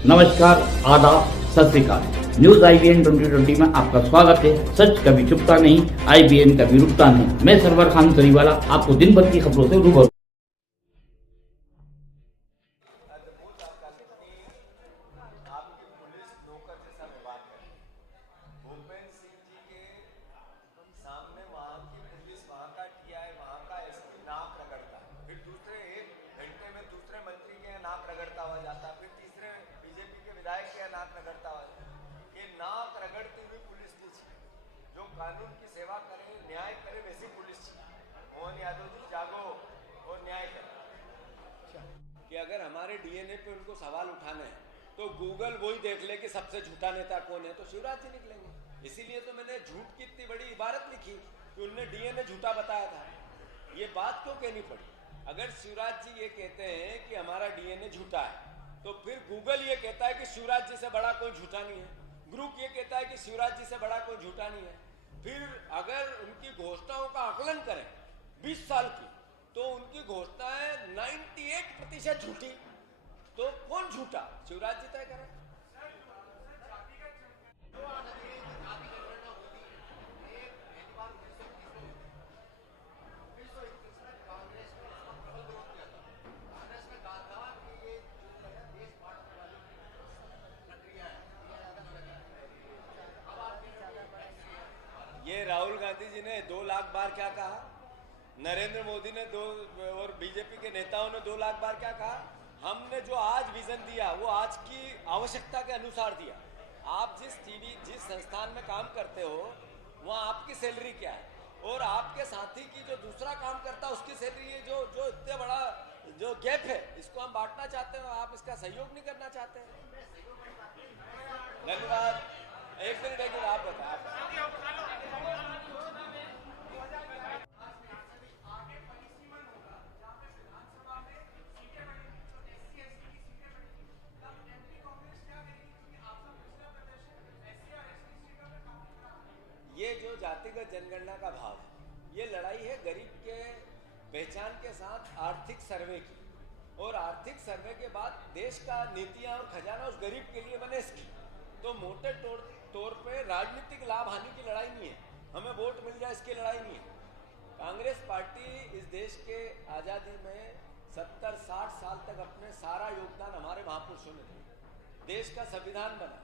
नमस्कार, आदाब, सत श्री अकाल। न्यूज IBN 2020 में आपका स्वागत है। सच कभी छुपता नहीं, IBN कभी रुकता नहीं। मैं सरवर खान सरीवाला आपको दिन भर की खबरों से रूबरू। आपकी पुलिस नौकर जैसा व्यवहार करे। भूपेंद्र सिंह जी के सामने वहाँ की पुलिस, वहाँ का TI, वहाँ का SP नाक रगड़ता है, फिर दूसरे 1 घंटे में दूसरे मंत्री के यहाँ नाक रगड़ता हुआ जाता है, फिर तीसरे BJP के विधायक के यहाँ नाक रगड़ता हुआ जाता है। ये नाक रगड़ती हुई पुलिस नहीं चाहिए। जो कानून की सेवा करे, न्याय करे, वैसी पुलिस चाहिए। मोहन यादव जी जागो और न्याय करो। कि अगर हमारे DNA पे उनको सवाल उठाने हैं तो गूगल वही देख ले कि सबसे झूठा नेता कौन है, तो शिवराज जी निकलेंगे। इसीलिए तो मैंने झूठ की इतनी बड़ी इबारत लिखी कि उनने DNA झूठा बताया था। ये बात क्यों कहनी पड़ी? अगर शिवराज जी ये कहते हैं कि हमारा DNA झूठा है, तो फिर गूगल ये कहता है कि शिवराज जी से बड़ा कोई झूठा नहीं है, ग्रुप ये कहता है कि शिवराज जी से बड़ा कोई झूठा नहीं है। फिर अगर उनकी घोषणाओं का आकलन करें 20 साल की, तो उनकी घोषणाएं 98% झूठी, तो कौन झूठा? शिवराज जी तय करें। ये राहुल गांधी जी ने 2 लाख बार क्या कहा, नरेंद्र मोदी ने और बीजेपी के नेताओं ने 2 लाख बार क्या कहा। हमने जो आज विजन दिया वो आज की आवश्यकता के अनुसार दिया। आप जिस संस्थान में काम करते हो वहाँ आपकी सैलरी क्या है, और आपके साथी की जो दूसरा काम करता है उसकी सैलरी है, जो इतने बड़ा जो गैप है, इसको हम बांटना चाहते हो। आप इसका सहयोग नहीं करना चाहते हैं। धन्यवाद। एक मिनट आप बताएं। ये जो जातिगत जनगणना का भाव है, ये लड़ाई है गरीब के पहचान के साथ आर्थिक सर्वे की, और आर्थिक सर्वे के बाद देश का नीतियां और खजाना उस गरीब के लिए बने इसकी। तो मोटे तौर पे राजनीतिक लाभ हानि की लड़ाई नहीं है, हमें वोट मिल जाए इसकी लड़ाई नहीं है। कांग्रेस पार्टी इस देश के आज़ादी में 70-60 साल तक अपने सारा योगदान हमारे महापुरुषों ने दिया। देश का संविधान बना,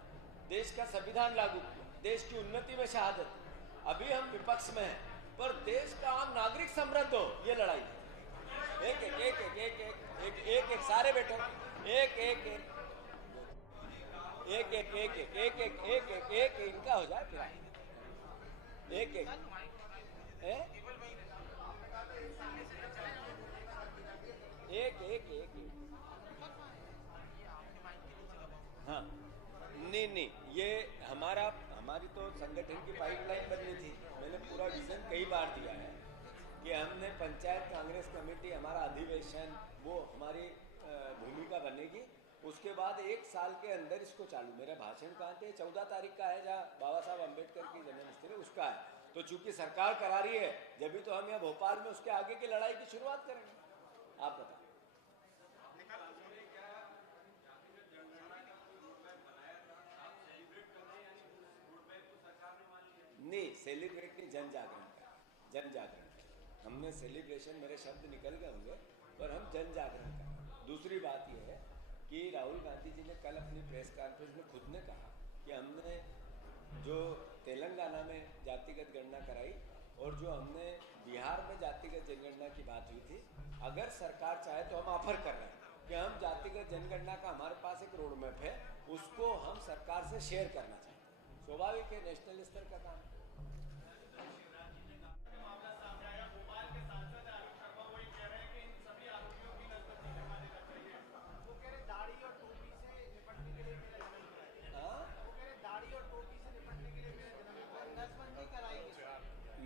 देश का संविधान लागू किया, देश की उन्नति में शहादत दी। अभी हम विपक्ष में हैं, पर देश का आम नागरिक समृद्ध हो, ये लड़ाई है। एक सारे बैठो, एक इनका हो जाए, फिर एक हाँ, नहीं, ये हमारी तो संगठन की पाइपलाइन बननी थी। मैंने पूरा विजन कई बार दिया है कि हमने पंचायत कांग्रेस कमेटी, हमारा अधिवेशन, वो हमारी भूमिका बनेगी। उसके बाद 1 साल के अंदर इसको चालू। मेरा भाषण कहाँ थे? 14 तारीख का है, जहाँ बाबा साहब अम्बेडकर की जन्मस्थली है, उसका है। तो चूंकि सरकार करा रही है, जब भी तो हम यहाँ भोपाल में उसके आगे की लड़ाई की शुरुआत करेंगे। आप बताओ। नहीं, सेलिब्रेट नहीं, जन जागरण का। हमने सेलिब्रेशन, मेरे शब्द निकल गए होंगे, पर हम जन जागरण का। दूसरी बात यह है कि राहुल गांधी जी ने कल अपनी प्रेस कॉन्फ्रेंस में खुद ने कहा कि हमने जो तेलंगाना में जातिगत गणना कराई और जो हमने बिहार में जातिगत जनगणना की बात हुई थी, अगर सरकार चाहे तो हम ऑफर कर रहे हैं कि हम जातिगत जनगणना का हमारे पास एक रोड मैप है, उसको हम सरकार से शेयर करना चाहते हैं। स्वाभाविक है, नेशनल स्तर का काम।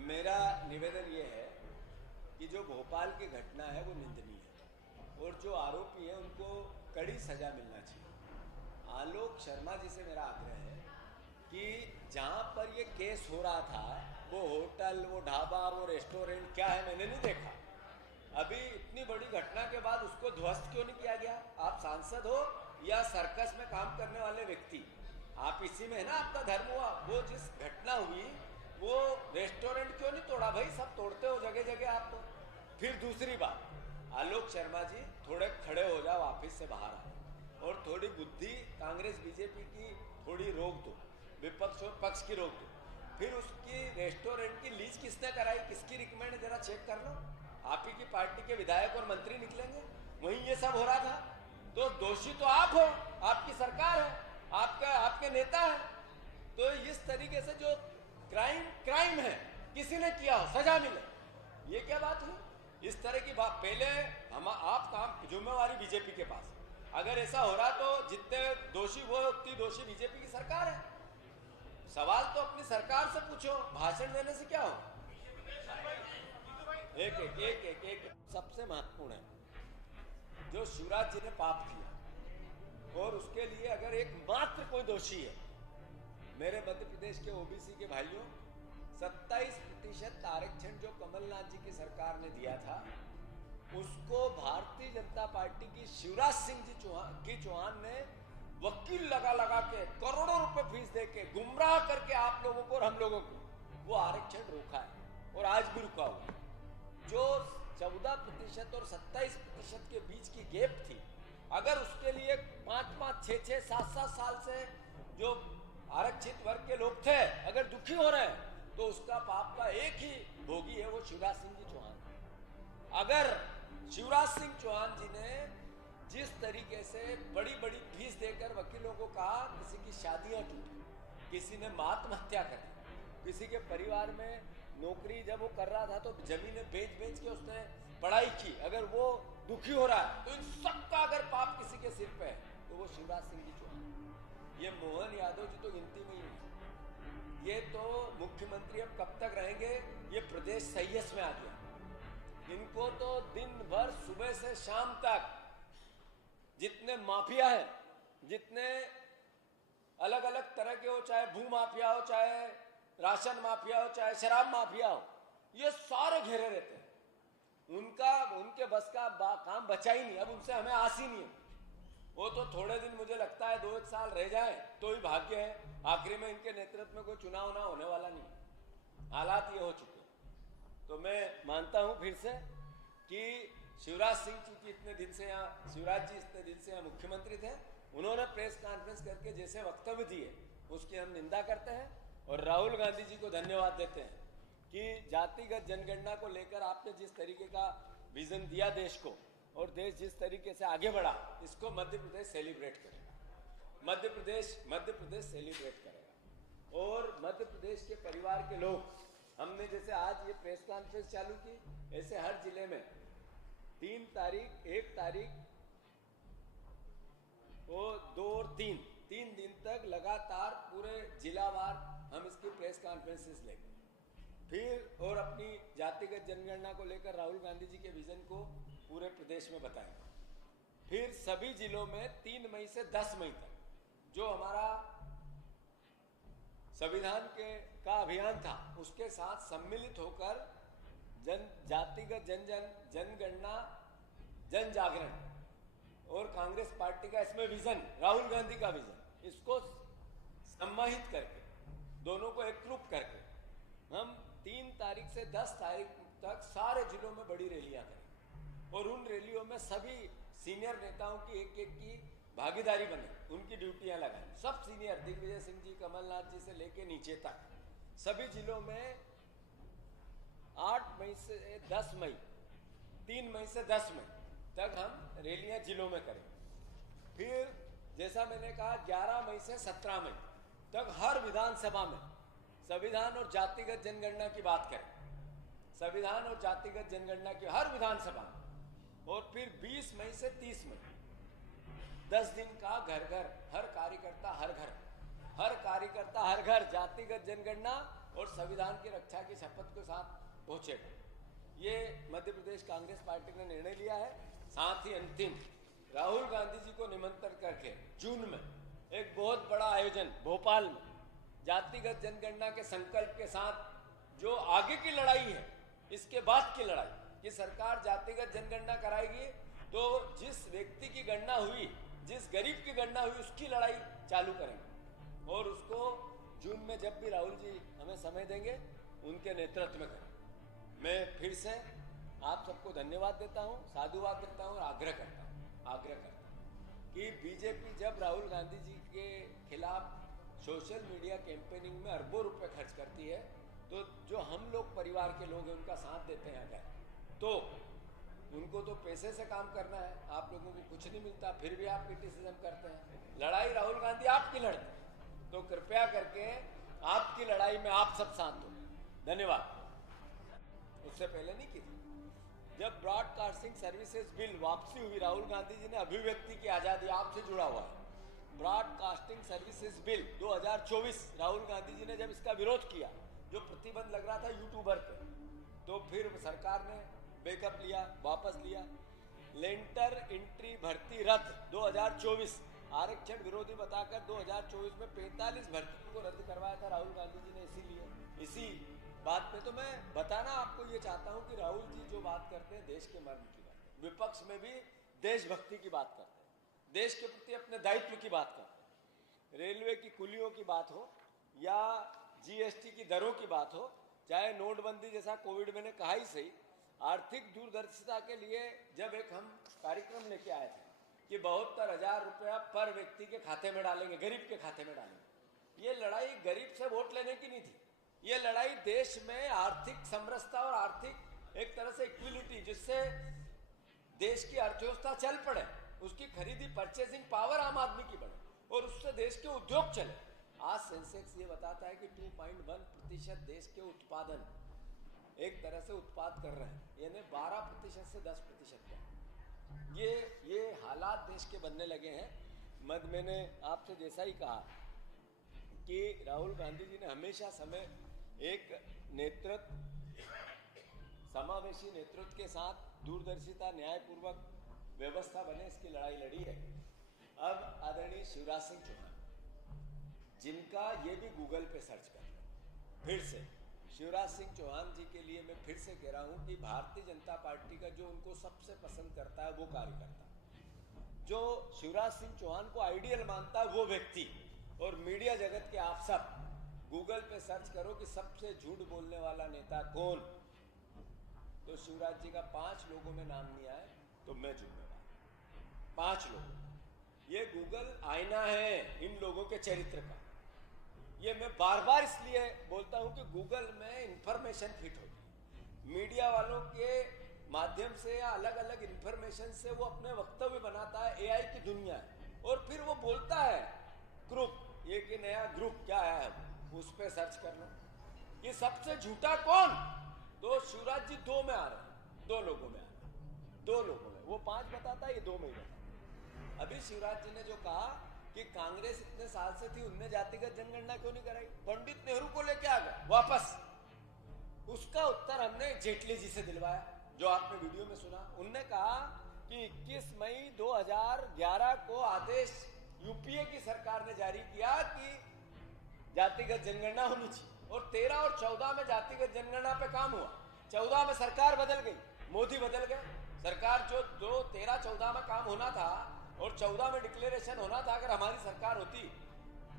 मेरा निवेदन ये है कि जो भोपाल की घटना है वो निंदनीय है, और जो आरोपी है उनको कड़ी सजा मिलना चाहिए। आलोक शर्मा जी से मेरा आग्रह है कि जहाँ पर ये केस हो रहा था, वो होटल, वो ढाबा, वो रेस्टोरेंट क्या है मैंने नहीं देखा। अभी इतनी बड़ी घटना के बाद उसको ध्वस्त क्यों नहीं किया गया? आप सांसद हो, या सर्कस में काम करने वाले व्यक्ति, आप इसी में है ना आपका धर्म हुआ। वो जिस घटना हुई वो रेस्टोरेंट क्यों नहीं तोड़ा भाई, सब तोड़ते हो जगह जगह आप तो। फिर दूसरी बात, आलोक शर्मा जी थोड़े खड़े हो जाओ, ऑफिस से बाहर आओ और थोड़ी बुद्धि कांग्रेस बीजेपी की थोड़ी रोक दो, विपक्ष और पक्ष की रोक दो। फिर उसकी रेस्टोरेंट की लीज किसने कराई, किसकी रिकमेंड, जरा चेक कर लो। आप ही की पार्टी के विधायक और मंत्री निकलेंगे, वहीं ये सब हो रहा था। तो दोषी तो आप हो, आपकी सरकार है, आपके नेता है। तो इस तरीके से जो क्राइम है, किसी ने किया हो सजा मिले, ये क्या बात हुई? इस तरह की बात पहले आप काम जिम्मेवारी बीजेपी के पास। अगर ऐसा हो रहा तो जितने दोषी वो उतनी दोषी बीजेपी की सरकार है। सवाल तो अपनी सरकार से पूछो, भाषण देने से क्या हो। एक सबसे महत्वपूर्ण है जो शिवराज जी ने पाप किया और उसके लिए अगर एकमात्र कोई दोषी है, मेरे मध्य प्रदेश के ओबीसी के भाइयों, 27% आरक्षण जो कमलनाथ जी की सरकार ने दिया था, उसको भारतीय जनता पार्टी की शिवराज सिंह जी चौहान ने वकील लगा के करोड़ों रुपए फीस देके गुमराह करके आप लोगों को और हम लोगों को वो आरक्षण रोका है और आज भी रुका हुआ। जो 14% और 27% के बीच की गैप थी, अगर उसके लिए 5-5, 6-6, 7-7 साल से जो आरक्षित वर्ग के लोग थे अगर दुखी हो रहे हैं, तो उसका पाप का एक ही भोगी है, वो शिवराज सिंह जी चौहान। अगर शिवराज सिंह चौहान जी ने जिस तरीके से बड़ी बड़ी फीस देकर वकीलों को कहा, किसी की शादियां टूटी, किसी ने आत्महत्या करी, किसी के परिवार में नौकरी जब वो कर रहा था तो जमीनें बेच के उसने पढ़ाई की, अगर वो दुखी हो रहा है तो इन सबका अगर पाप किसी के सिर पे है तो वो शिवराज सिंह जी चौहान। ये मोहन यादव जी तो गिनती में ही नहीं, ये तो मुख्यमंत्री अब कब तक रहेंगे, ये प्रदेश सैयस में आ गया। इनको तो दिन भर सुबह से शाम तक जितने माफिया हैं, जितने अलग अलग तरह के हो, चाहे भू माफिया हो, चाहे राशन माफिया हो, चाहे शराब माफिया हो, ये सारे घेरे रहते हैं। उनके बस का काम बचा ही नहीं, अब उनसे हमें आस ही नहीं है। वो तो थोड़े दिन मुझे लगता है 2-1 साल रह जाए तो ही भाग्य है, आखिरी में इनके नेतृत्व में कोई चुनाव ना होने वाला नहीं। हालात ये हो चुके हैं। तो मैं मानता हूं फिर से कि शिवराज सिंह जी इतने दिन से यहाँ मुख्यमंत्री थे, उन्होंने प्रेस कॉन्फ्रेंस करके जैसे वक्तव्य दिए उसकी हम निंदा करते हैं और राहुल गांधी जी को धन्यवाद देते हैं कि जातिगत जनगणना को लेकर आपने जिस तरीके का विजन दिया देश को और देश जिस तरीके से आगे बढ़ा, इसको मध्य प्रदेश सेलिब्रेट करेगा। मध्य प्रदेश सेलिब्रेट करेगा। और मध्य प्रदेश के परिवार के लोग, हमने जैसे आज ये प्रेस कॉन्फ्रेंस चालू की, ऐसे हर जिले में 3 तारीख, 1 तारीख, वो 2 और 3 दिन तक लगातार पूरे जिलावार हम इसकी प्रेस कॉन्फ्रेंसेस लेंगे। फिर और अपनी जातिगत जनगणना को लेकर राहुल गांधी जी के विजन को पूरे प्रदेश में बताएंगे। फिर सभी जिलों में 3 मई से 10 मई तक जो हमारा संविधान का अभियान था, उसके साथ सम्मिलित होकर जातिगत जनगणना, जन जागरण और कांग्रेस पार्टी का इसमें विजन, राहुल गांधी का विजन, इसको सम्मानित करके, दोनों को एकरूप करके हम 3 तारीख से 10 तारीख तक सारे जिलों में बड़ी रैलियां करें और उन रैलियों में सभी सीनियर नेताओं की एक की भागीदारी बने, उनकी ड्यूटियां लगाएं। सब सीनियर, दिग्विजय सिंह जी, कमलनाथ जी से लेके नीचे तक सभी जिलों में 8 मई से 10 मई, 3 मई से 10 मई तक हम रैलियां जिलों में करें। फिर जैसा मैंने कहा 11 मई से 17 मई तक हर विधानसभा में संविधान और जातिगत जनगणना की बात करें, संविधान और जातिगत जनगणना की हर विधानसभा में। और फिर 20 मई से 30 मई 10 दिन का घर घर, हर कार्यकर्ता हर घर जातिगत जनगणना और संविधान की रक्षा की शपथ के साथ पहुंचेगा। ये मध्य प्रदेश कांग्रेस पार्टी ने निर्णय लिया है। साथ ही अंतिम राहुल गांधी जी को निमंत्रण करके जून में एक बहुत बड़ा आयोजन भोपाल में जातिगत जनगणना के संकल्प के साथ जो आगे की लड़ाई है, इसके बाद की लड़ाई कि सरकार जातिगत जनगणना कराएगी तो जिस व्यक्ति की गणना हुई जिस गरीब की गणना हुई उसकी लड़ाई चालू करेंगे और उसको जून में जब भी राहुल जी हमें समय देंगे उनके नेतृत्व में करेंगे। मैं फिर से आप सबको धन्यवाद देता हूं, साधुवाद देता हूं और आग्रह करता हूं कि बीजेपी जब राहुल गांधी जी के खिलाफ सोशल मीडिया कैंपेनिंग में अरबों रुपए खर्च करती है तो जो हम लोग परिवार के लोग हैं उनका साथ देते हैं अगर, तो उनको तो पैसे से काम करना है, आप लोगों को कुछ नहीं मिलता, फिर भी आप क्रिटिसिज्म करते हैं। लड़ाई राहुल गांधी आपकी लड़ते हैं, तो कृपया करके आपकी लड़ाई में आप सब साथ दो। धन्यवाद। उससे पहले नहीं की थी। जब ब्रॉडकास्टिंग सर्विसेज बिल वापसी हुई, राहुल गांधी जी ने अभिव्यक्ति की आजादी आपसे जुड़ा हुआ है, broadcasting services bill 2024 Rahul Gandhi ji ने जब इसका विरोध किया, जो प्रतिबंध लग रहा था यूट्यूबर पे, तो फिर सरकार ने बैकअप लिया, वापस लिया। लेंटर एंट्री भर्ती रद्द 2024 आरक्षण विरोधी बताकर 2024 में 45 भर्ती को रद्द करवाया था राहुल गांधी जी ने। इसीलिए इसी बात पे तो मैं बताना आपको ये चाहता हूं कि राहुल जी जो बात करते हैं देश के मर्म की बात, विपक्ष में भी देशभक्ति की बात करते हैं, देश के प्रति अपने दायित्व की बात करते हैं। रेलवे की कुलियों की बात हो या जीएसटी की दरों की बात हो, चाहे नोटबंदी जैसा कोविड मैंने कहा ही सही, आर्थिक दूरदर्शिता के लिए जब एक हम कार्यक्रम लेके आए थे कि 72,000 रुपया पर व्यक्ति के खाते में डालेंगे, गरीब के खाते में डालेंगे। ये लड़ाई गरीब से वोट लेने की नहीं थी, ये लड़ाई देश में आर्थिक समरसता और आर्थिक एक तरह से इक्विलिटी, जिससे देश की अर्थव्यवस्था चल पड़े, उसकी खरीदी परचेसिंग पावर आम आदमी की बढ़े और उससे देश के उद्योग चले। आज सेंसेक्स ये बताता है कि 2.1% देश के उत्पादन एक तरह से उत्पाद कर रहे हैं, यानी 12% से 10% का ये हालात देश के बनने लगे हैं। मैंने आपसे जैसा ही कहा कि राहुल गांधी जी ने हमेशा एक नेतृत्व, समावेशी नेतृत्व के साथ दूरदर्शिता, न्यायपूर्वक व्यवस्था बने, इसकी लड़ाई लड़ी है। अब आदरणीय शिवराज सिंह चौहान, जिनका ये भी गूगल पे सर्च कर लो फिर से, शिवराज सिंह चौहान जी के लिए मैं फिर से कह रहा हूं कि भारतीय जनता पार्टी का जो उनको सबसे पसंद करता है वो कार्यकर्ता, जो शिवराज सिंह चौहान को आइडियल मानता है वो व्यक्ति, और मीडिया जगत के आप सब गूगल पे सर्च करो कि सबसे झूठ बोलने वाला नेता कौन, तो शिवराज जी का 5 लोगों में नाम नहीं आए तो मैं जिम्मेवार। 5 लोग, ये गूगल आईना है इन लोगों के चरित्र का। ये मैं बार बार इसलिए बोलता हूं कि गूगल में इंफॉर्मेशन फिट होती है, मीडिया वालों के माध्यम से या अलग अलग इंफॉर्मेशन से वो अपने वक्तव्य बनाता है। एआई की दुनिया है और फिर वो बोलता है ग्रुप, ये कि नया ग्रुप क्या आया है, उस पर सर्च कर लो ये सबसे झूठा कौन, तो शिवराज जी 2 में आ रहे हैं, 2 लोगों में आ रहे हैं, 2 लोगों में। वो 5 बताता है, ये 2 में ही बताता। अभी शिवराज जी ने जो कहा कि कांग्रेस इतने साल से थी, उनने जातिगत जनगणना क्यों नहीं कराई, पंडित नेहरू को लेके आ गए वापस, उसका उत्तर हमने जेटली जी से दिलवाया, जो आपने वीडियो में सुना। उनने कहा कि 21 मई 2011 को आदेश यूपीए की सरकार ने जारी किया कि जातिगत जनगणना होनी चाहिए, और 13 और 14 में जातिगत जनगणना पे काम हुआ। 14 में सरकार बदल गई, मोदी बदल गए, सरकार जो 13-14 में काम होना था और 14 में डिक्लेरेशन होना था, अगर हमारी सरकार होती,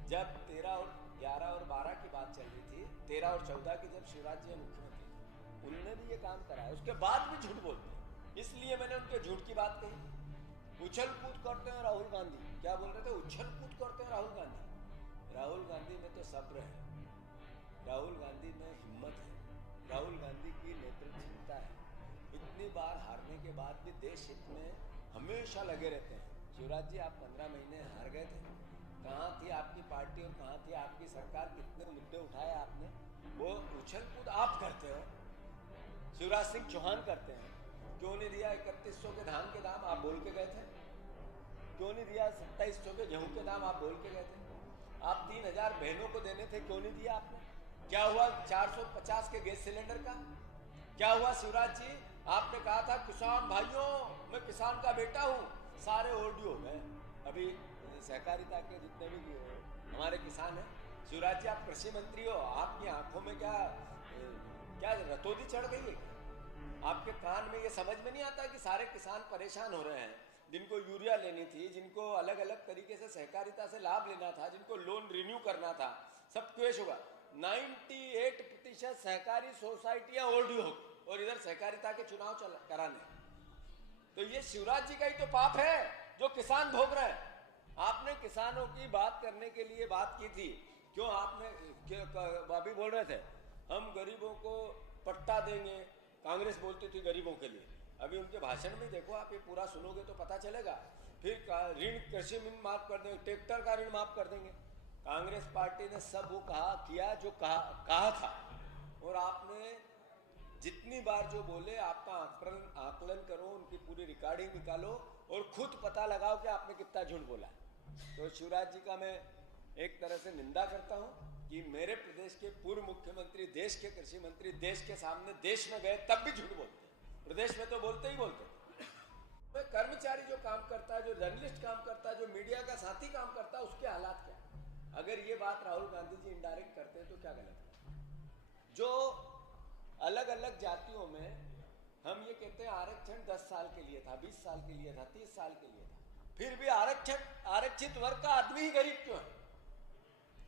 जब 13 और 11 और 12 की बात चल रही थी, 13 और 14 की, जब शिवराज जी मुख्यमंत्री थे, उन्होंने भी ये काम कराया, उसके बाद भी झूठ बोलते हैं। इसलिए मैंने उनके झूठ की बात कही। उछल कूद करते हैं राहुल गांधी, क्या बोल रहे थे, उछल कूद करते हैं राहुल गांधी। राहुल गांधी में तो सब्र है, राहुल गांधी में हिम्मत है, राहुल गांधी की नेतृत्वता है। इतनी बार हारने के बाद भी देश हित में हमेशा लगे रहते हैं। शिवराज जी, आप 15 महीने हार गए थे, कहाँ थी आपकी पार्टी और कहाँ थी आपकी सरकार, कितने मुद्दे उठाए आपने, वो उछल कूद आप करते हो, शिवराज सिंह चौहान करते हैं। क्यों नहीं दिया 3100 के धान के दाम, आप बोल के गए थे, क्यों नहीं दिया 2700 के गेहूं के दाम, आप बोल के गए थे। आप 3000 बहनों को देने थे, क्यों नहीं दिया आपने। क्या हुआ 450 के गैस सिलेंडर का, क्या हुआ शिवराज जी, आपने कहा था किसान भाइयों, मैं किसान का बेटा हूँ, सारे ऑडियो में अभी सहकारिता के जितने भी हमारे किसान हैं, शिवराज जी आप कृषि मंत्री हो, आपकी आंखों में क्या रतौदी चढ़ गई है, आपके कान में ये समझ में नहीं आता कि सारे किसान परेशान हो रहे हैं, जिनको यूरिया लेनी थी, जिनको अलग अलग तरीके से सहकारिता से लाभ लेना था, जिनको लोन रिन्यू करना था, सब क्वेश होगा। 98% सहकारी सोसाइटियां ओवरड्यू हो और इधर सहकारिता के चुनाव कराने। तो ये शिवराज जी का ही तो पाप है जो किसान भोग रहे हैं। आपने किसानों की बात करने के लिए बात की थी, क्यों आपने अभी बोल रहे थे हम गरीबों को पट्टा देंगे, कांग्रेस बोलती थी गरीबों के लिए। अभी उनके भाषण में देखो, आप ये पूरा सुनोगे तो पता चलेगा। फिर ऋण, कृषि ऋण माफ कर देंगे, ट्रैक्टर का ऋण माफ कर देंगे। कांग्रेस पार्टी ने सब वो किया जो कहा था। और आपने जितनी बार जो बोले, आपका आकलन करो, उनकी पूरी रिकॉर्डिंग निकालो और खुद पता लगाओ कि आपने कितना झूठ बोला। तो शिवराज जी का मैं एक तरह से निंदा करता हूं कि मेरे प्रदेश के पूर्व मुख्यमंत्री, देश के कृषि मंत्री, देश के सामने देश में गए तब भी झूठ बोलते। प्रदेश में तो बोलते ही बोलते। मैं कर्मचारी जो काम करता है, जो जर्नलिस्ट काम करता है, जो मीडिया का साथी काम करता है, उसके हालात क्या? अगर ये बात राहुल गांधी जी इनडायरेक्ट करते हैं तो क्या गलत है? जो अलग अलग जातियों में हम ये कहते हैं आरक्षण 10 साल के लिए था, 20 साल के लिए था, 30 साल के लिए था, फिर भी आरक्षित वर्ग का आदमी ही गरीब क्यों है?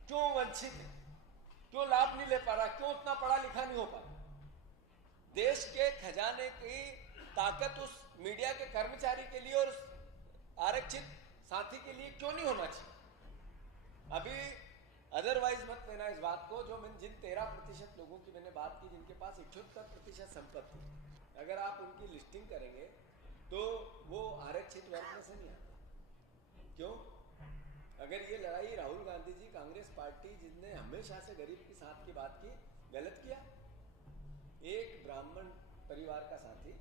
क्यों वंचित है? क्यों लाभ नहीं ले पा रहा? क्यों उतना पढ़ा लिखा नहीं हो पा रहा? देश के खजाने की ताकत उस मीडिया के कर्मचारी के लिए और आरक्षित साथी के लिए क्यों नहीं होना चाहिए? अभी अदरवाइज मत लेना इस बात को, जो जिन 13% लोगों की मैंने बात की जिनके पास 78% संपत्ति, अगर आप उनकी लिस्टिंग करेंगे तो वो आरक्षित वर्ग में से नहीं आते। क्यों? अगर ये लड़ाई राहुल गांधी जी, कांग्रेस पार्टी जिसने हमेशा से गरीब के साथ की बात की, गलत किया। एक ब्राह्मण परिवार का साथी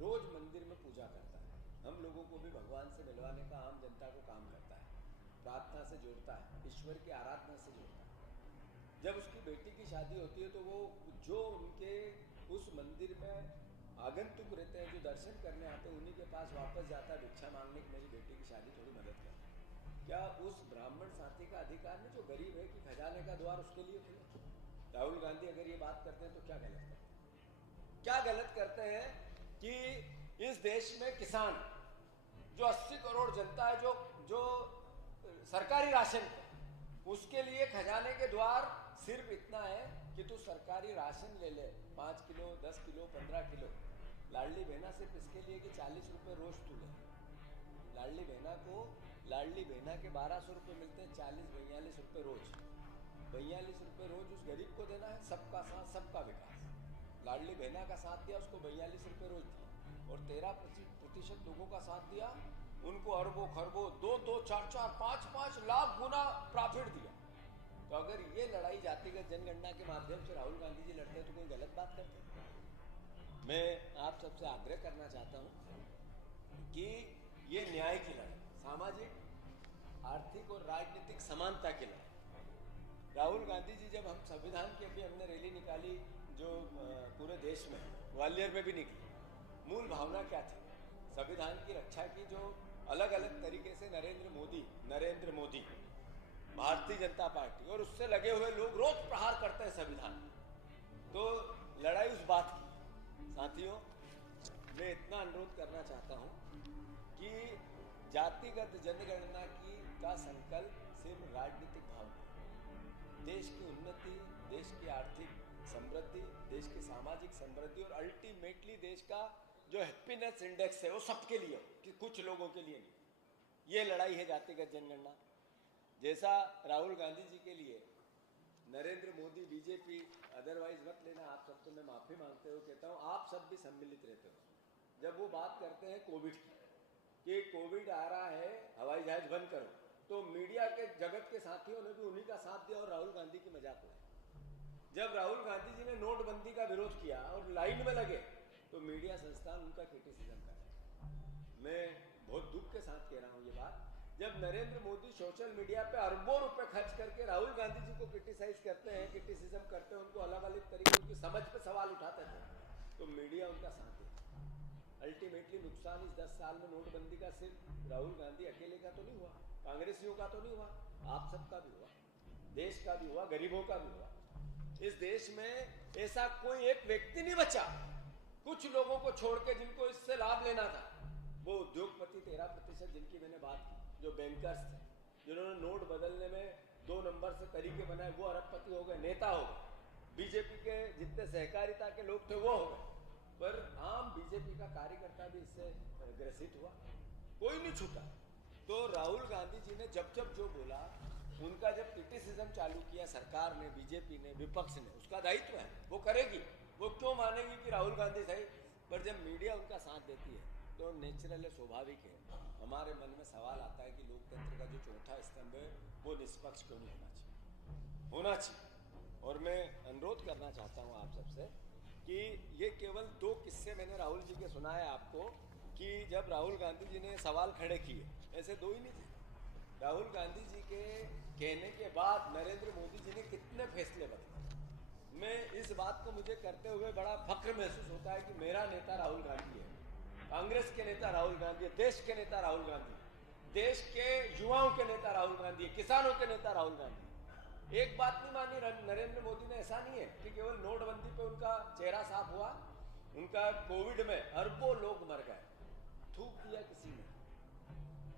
रोज मंदिर में पूजा करता है, हम लोगों को भी भगवान से मिलवाने का, आम जनता को काम करता है, प्रार्थना से जोड़ता है, ईश्वर की आराधना से जोड़ता है। जब उसकी बेटी की शादी होती है तो वो जो उनके उस मंदिर में आगंतुक रहते हैं, जो दर्शन करने आते हैं, उन्हीं के पास वापस जाता है भिक्षा मांगने की, मेरी बेटी की शादी थोड़ी मदद कर। क्या उस ब्राह्मण साथी का अधिकार नहीं जो गरीब है कि खजाने का द्वार उसके लिए खुले? राहुल गांधी अगर ये बात करते हैं तो क्या गलत करते हैं? क्या गलत करते हैं कि इस देश में किसान जो 80 करोड़ जनता है, जो सरकारी राशन है, उसके लिए खजाने के द्वार सिर्फ इतना है कि तू सरकारी राशन ले ले, 5 kilo, 10 kilo, 15 kilo. Ladli Behna सिर्फ इसके लिए कि 40 रुपए रोज तू ले। लाडली बहना को, लाडली बहना के 1200 रुपये मिलते हैं, 40-42 रुपये रोज। 42 रुपये रोज उस गरीब को देना है। सबका साथ, सबका विकास। लाडली बहना का साथ दिया, उसको 42 रुपये रोज दिया, और 13% लोगों का साथ दिया, उनको अरबों खरबों, 2-2, 4-4, 5-5 लाख गुना प्रॉफिट दिया। तो अगर ये लड़ाई जातिगत जनगणना के माध्यम से राहुल गांधी जी लड़ते हैं तो कोई गलत बात करते हैं? मैं आप सबसे आग्रह करना चाहता हूं कि ये न्याय की लड़ाई, सामाजिक, आर्थिक और राजनीतिक समानता की लड़ाई। राहुल गांधी जी, जब हम संविधान की अभी हमने रैली निकाली जो पूरे देश में, ग्वालियर में भी निकली, मूल भावना क्या थी? संविधान की रक्षा की, जो अलग अलग तरीके से नरेंद्र मोदी, भारतीय जनता पार्टी और उससे लगे हुए लोग रोज प्रहार करते हैं संविधान। तो लड़ाई उस बात की। साथियों, मैं इतना अनुरोध करना चाहता हूं कि जातिगत जनगणना का संकल्प सिर्फ राजनीतिक भावना, देश की उन्नति, देश की आर्थिक समृद्धि, देश की सामाजिक समृद्धि और अल्टीमेटली देश का जो हैप्पीनेस इंडेक्स है वो सबके लिए हो, कि कुछ लोगों के लिए नहीं। ये लड़ाई है जातिगत जनगणना। जैसा राहुल गांधी जी के लिए नरेंद्र मोदी, बीजेपी, अदरवाइज मत लेना, आप सब तो मैं माफी मांगते हो कहता हूँ, आप सब भी सम्मिलित रहते हो। जब वो बात करते हैं कोविड की, कि कोविड आ रहा है, हवाई जहाज बंद करो, तो मीडिया के जगत के साथियों ने भी उन्हीं का साथ दिया और राहुल गांधी की मजाक उड़ाई। जब राहुल गांधी जी ने नोटबंदी का विरोध किया और लाइन में लगे, तो मीडिया संस्थान उनका क्रिटिसिज्म कर रहे। मैं बहुत दुख के साथ कह रहा हूँ ये बात। जब नरेंद्र मोदी सोशल मीडिया पे अरबों रुपए खर्च करके राहुल गांधी जी को क्रिटिसाइज करते हैं, क्रिटिसिज्म करते हैं, उनको अलग अलग तरीके उनकी समझ पे सवाल उठाते थे, तो मीडिया उनका साथ देता। अल्टीमेटली नुकसान इस 10 साल में नोटबंदी का सिर्फ राहुल गांधी अकेले का तो नहीं हुआ, कांग्रेसियों का तो नहीं हुआ, आप सबका भी हुआ, देश का भी हुआ, गरीबों का भी हुआ। इस देश में ऐसा कोई एक व्यक्ति नहीं बचा, कुछ लोगों को छोड़ के, जिनको इससे लाभ लेना था, वो उद्योगपति 13% जिनकी मैंने बात की, जो बैंकर्स थे, जिन्होंने नोट बदलने में 2 नंबर से तरीके बनाए, वो अरबपति हो गए, नेता हो गए। बीजेपी के जितने सहकारिता के लोग थे वो हो गए, पर आम बीजेपी का कार्यकर्ता भी इससे ग्रसित हुआ, कोई नहीं छूटा। तो राहुल गांधी जी ने जब जब जो बोला, उनका जब क्रिटिसिज्म चालू किया सरकार ने, बीजेपी ने, विपक्ष ने, उसका दायित्व है, वो करेगी। वो क्यों मानेगी कि राहुल गांधी सही, पर जब मीडिया उनका साथ देती है तो नेचुरल है, स्वाभाविक है, हमारे मन में सवाल आता है कि लोकतंत्र का जो चौथा स्तंभ है वो निष्पक्ष क्यों नहीं होना चाहिए। और मैं अनुरोध करना चाहता हूँ आप सबसे कि ये केवल 2 किस्से मैंने राहुल जी के सुनाए आपको, कि जब राहुल गांधी जी ने सवाल खड़े किए, ऐसे 2 ही नहीं थे। राहुल गांधी जी के कहने के बाद नरेंद्र मोदी जी ने कितने फैसले बदले। मैं इस बात को मुझे करते हुए बड़ा फख्र महसूस होता है कि मेरा नेता राहुल गांधी है, कांग्रेस के नेता राहुल गांधी है, देश के नेता राहुल गांधी, देश के युवाओं के नेता राहुल गांधी है, किसानों के नेता राहुल गांधी। एक बात नहीं मानी नरेंद्र मोदी ने, ऐसा नहीं है कि केवल नोटबंदी पे उनका चेहरा साफ हुआ, उनका कोविड में अरबों लोग मर गए, थूक दिया किसी ने,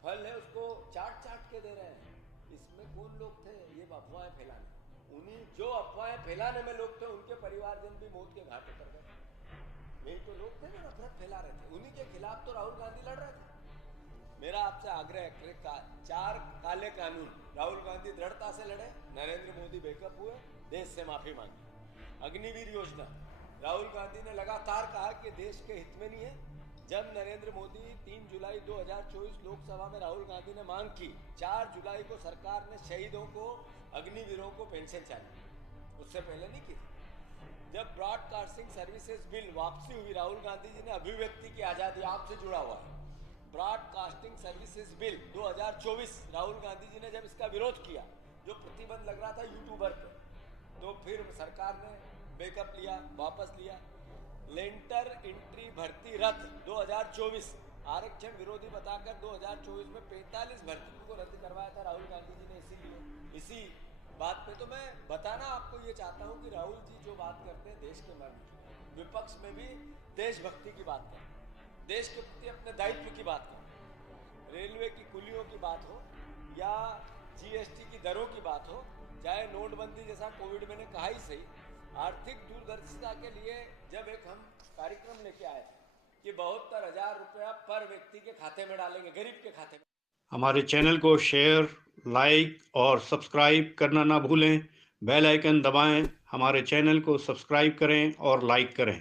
फल है उसको चाट चाट के दे रहे हैं। इसमें कौन लोग थे ये अफवाहें फैलाने? उन्हीं जो अफवाहें फैलाने में लोग थे, उनके परिवारजन भी मौत के घाट उतर गए। यही तो लोग थे जो नफरत फैला रहे थे, उन्हीं के खिलाफ तो राहुल गांधी लड़ रहे थे। मेरा आपसे आग्रह है कि 4 काले कानून राहुल गांधी दृढ़ता से लड़े, नरेंद्र मोदी बेकअप हुए, देश से माफी मांगी। अग्निवीर योजना राहुल गांधी ने लगातार कहा कि देश के हित में नहीं है। जब नरेंद्र मोदी 3 जुलाई 2024 लोकसभा में राहुल गांधी ने मांग की, 4 जुलाई को सरकार ने शहीदों को, अग्निवीरों को पेंशन चाहिए, उससे पहले नहीं की। जब ब्रॉडकास्टिंग सर्विसेज बिल वापसी हुई, राहुल गांधी जी ने अभिव्यक्ति की आज़ादी, आपसे जुड़ा हुआ है, broadcasting services bill 2024, Rahul Gandhi ji ने जब इसका विरोध किया, जो प्रतिबंध लग रहा था यूट्यूबर पे, तो फिर सरकार ने बैकअप लिया, वापस लिया। लेंटर एंट्री भर्ती रद्द 2024, आरक्षण विरोधी बताकर 2024 में 45 भर्तियों को रद्द करवाया था राहुल गांधी जी ने, इसीलिए इसी बात पे। तो मैं बताना आपको ये चाहता हूँ कि राहुल जी जो बात करते हैं देश के मर्म की, विपक्ष में भी देशभक्ति की बात करें, देश के प्रति अपने दायित्व की बात करें। रेलवे की कुलियों की बात हो या जीएसटी की दरों की बात हो, चाहे नोटबंदी जैसा कोविड मैंने कहा ही सही, आर्थिक दूरदर्शिता के लिए जब एक हम कार्यक्रम लेके आए थे कि 72,000 रुपया पर व्यक्ति के खाते में डालेंगे, गरीब के खाते में। हमारे चैनल को शेयर, लाइक और सब्सक्राइब करना ना भूलें। बेल आइकन दबाएं, हमारे चैनल को सब्सक्राइब करें और लाइक करें।